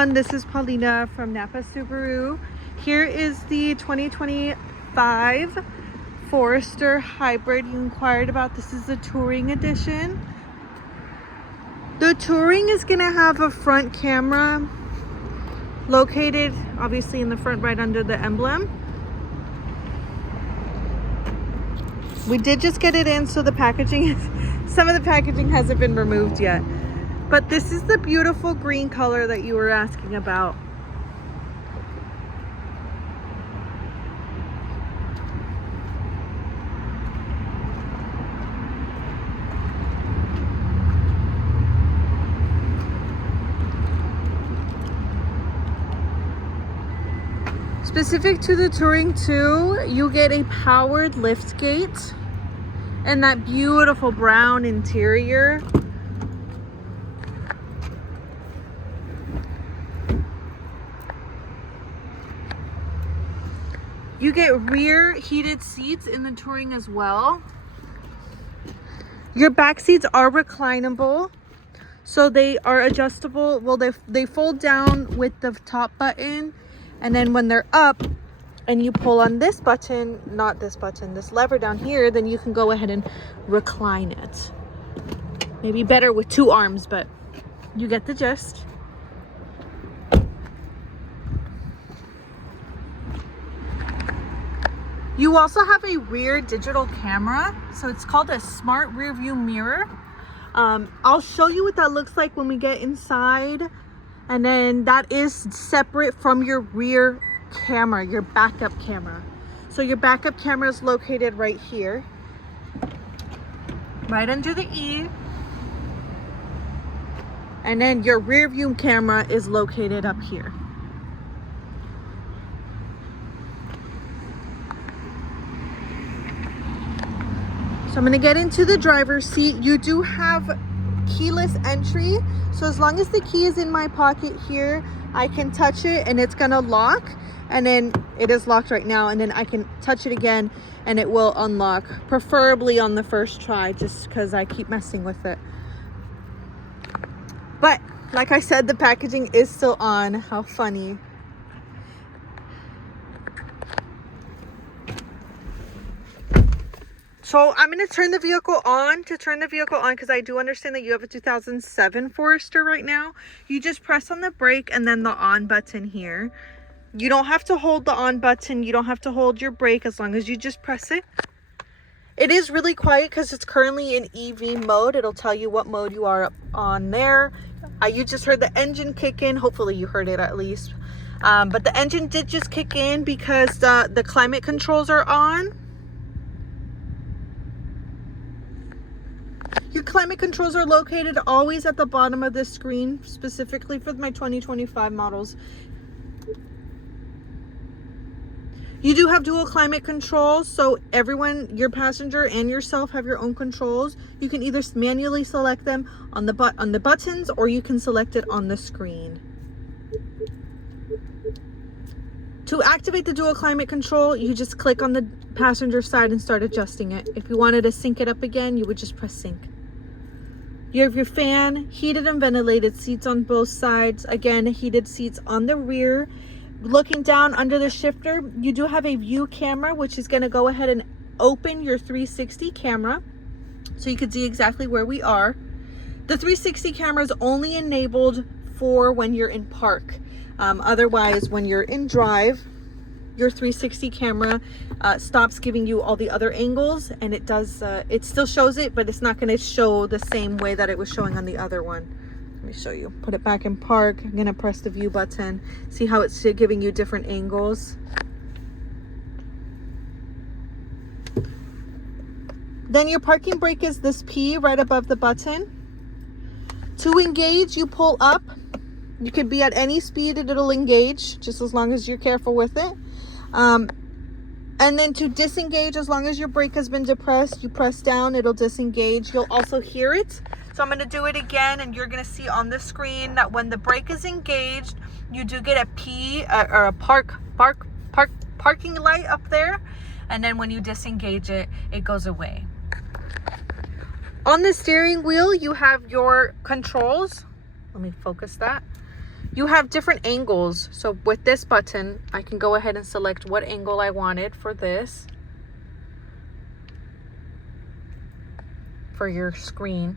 everyone, this is Paulina from Napa Subaru. Here is the 2025 Forester Hybrid you inquired about. This is the Touring Edition. The Touring is going to have a front camera located obviously in the front right under the emblem. We did just get it in, so the packaging is, some of the packaging hasn't been removed yet. But this is the beautiful green color that you were asking about. Specific to the Touring 2, you get a powered lift gate and that beautiful brown interior. You get rear heated seats in the Touring as well. Your back seats are reclinable, so they are adjustable. Well, they fold down with the top button, and then when they're up and you pull on this button, not this button, this lever down here, then you can go ahead and recline it. Maybe better with two arms, but you get the gist. You also have a rear digital camera, so it's called a smart rear view mirror. I'll show you what that looks like when we get inside, and then that is separate from your rear camera, your backup camera. So your backup camera is located right here, right under the E, and then your rear view camera is located up here. So I'm going to get into the driver's seat. You do have keyless entry. So as long as the key is in my pocket here, I can touch it and it's going to lock. And then it is locked right now. And then I can touch it again and it will unlock. Preferably on the first try, just because I keep messing with it. But like I said, the packaging is still on. How funny. So I'm going to turn the vehicle on. To turn the vehicle on, because I do understand that you have a 2007 Forester right now, you just press on the brake and then the on button here. You don't have to hold the on button. You don't have to hold your brake, as long as you just press it. It is really quiet because it's currently in EV mode. It'll tell you what mode you are on there. You just heard the engine kick in. Hopefully you heard it at least. But the engine did just kick in because the climate controls are on. Your climate controls are located always at the bottom of this screen, specifically for my 2025 models. You do have dual climate controls, so everyone, your passenger and yourself, have your own controls. You can either manually select them on the buttons, or you can select it on the screen. To activate the dual climate control, you just click on the passenger side and start adjusting it. If you wanted to sync it up again, you would just press sync. You have your fan, heated and ventilated seats on both sides. Again, heated seats on the rear. Looking down under the shifter, you do have a view camera, which is going to go ahead and open your 360 camera, so you can see exactly where we are. The 360 camera is only enabled for when you're in park. Otherwise, when you're in drive, your 360 camera stops giving you all the other angles, and it does it still shows it, but it's not going to show the same way that it was showing on the other one. Let me show you. Put it back in park. I'm going to press the view button. See how it's giving you different angles. Then your parking brake is this P right above the button. To engage, you pull up. You can be at any speed and it'll engage, just as long as you're careful with it. And then to disengage, as long as your brake has been depressed, you press down, it'll disengage. You'll also hear it. So I'm going to do it again, and you're going to see on the screen that when the brake is engaged, you do get a P or a parking light up there. And then when you disengage it, it goes away. On the steering wheel, you have your controls. Let me focus that. You have different angles. So with this button, I can go ahead and select what angle I wanted for this, for your screen.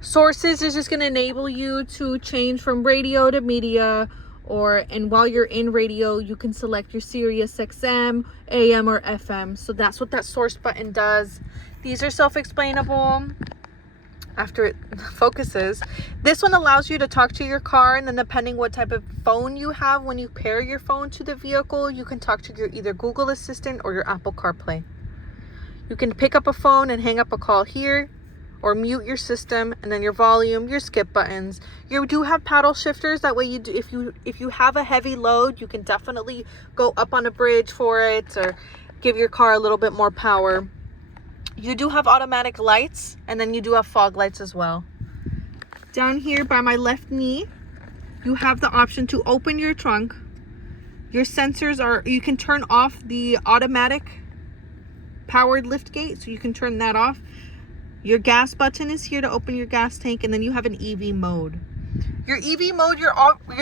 Sources is just going to enable you to change from radio to media, and while you're in radio, you can select your Sirius XM, AM, or FM. So that's what that source button does. These are self-explainable after it focuses. This one allows you to talk to your car, and then depending what type of phone you have, when you pair your phone to the vehicle, you can talk to your either Google Assistant or your Apple CarPlay. You can pick up a phone and hang up a call here, or mute your system, and then your volume, your skip buttons. You do have paddle shifters. That way, if you have a heavy load, you can definitely go up on a bridge for it, or give your car a little bit more power. You do have automatic lights, and then you do have fog lights as well. Down here by my left knee, you have the option to open your trunk. Your sensors are, you can turn off the automatic powered lift gate, so you can turn that off. Your gas button is here to open your gas tank, and then you have an EV mode. Your EV mode, you're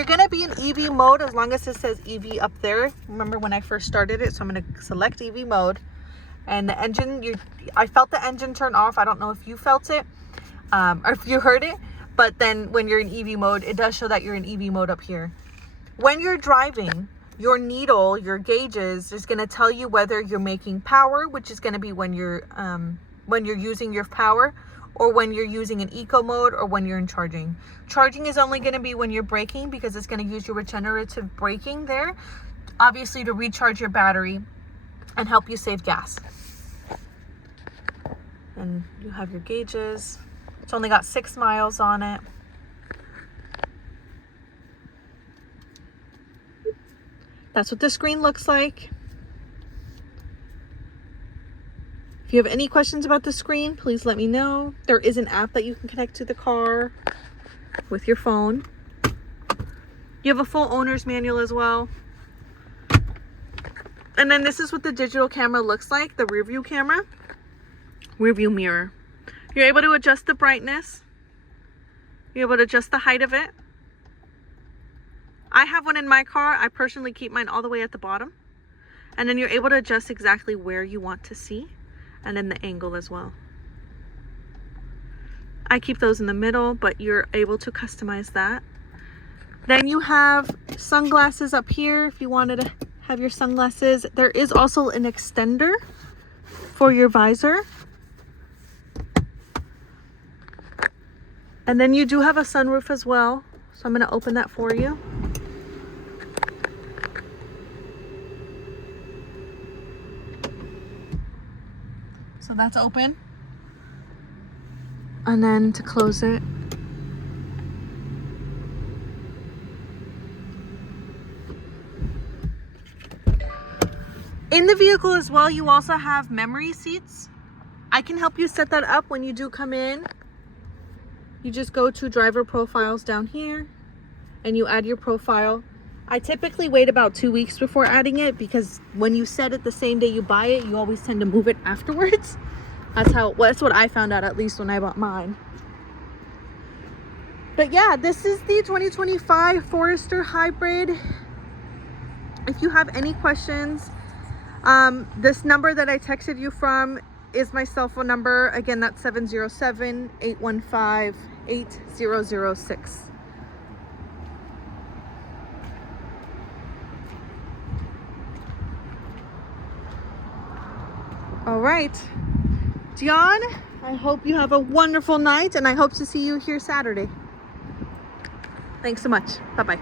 gonna be in EV mode as long as it says EV up there. Remember when I first started it, so I'm gonna select EV mode. And the engine, I felt the engine turn off. I don't know if you felt it, or if you heard it, but then when you're in EV mode, it does show that you're in EV mode up here. When you're driving, your needle, your gauges, is gonna tell you whether you're making power, which is gonna be when you're using your power, or when you're using an eco mode, or when you're in charging. Charging is only going to be when you're braking, because it's going to use your regenerative braking there, obviously, to recharge your battery and help you save gas. And you have your gauges. It's only got 6 miles on it. That's what the screen looks like. If you have any questions about the screen, please let me know. There is an app that you can connect to the car with your phone. You have a full owner's manual as well. And then this is what the digital camera looks like, the rear view camera, rear view mirror. You're able to adjust the brightness. You're able to adjust the height of it. I have one in my car. I personally keep mine all the way at the bottom. And then you're able to adjust exactly where you want to see, and then the angle as well. I keep those in the middle, but you're able to customize that. Then you have sunglasses up here if you wanted to have your sunglasses. There is also an extender for your visor. And then you do have a sunroof as well. So I'm going to open that for you. So that's open. And then to close it, in the vehicle as well, you also have memory seats. I can help you set that up when you do come in. You just go to driver profiles down here and you add your profile. I typically wait about 2 weeks before adding it, because when you set it the same day you buy it, you always tend to move it afterwards. That's what I found out, at least when I bought mine. But yeah, this is the 2025 Forester Hybrid. If you have any questions, this number that I texted you from is my cell phone number. Again, that's 707-815-8006. All right, Dion, I hope you have a wonderful night, and I hope to see you here Saturday. Thanks so much. Bye-bye.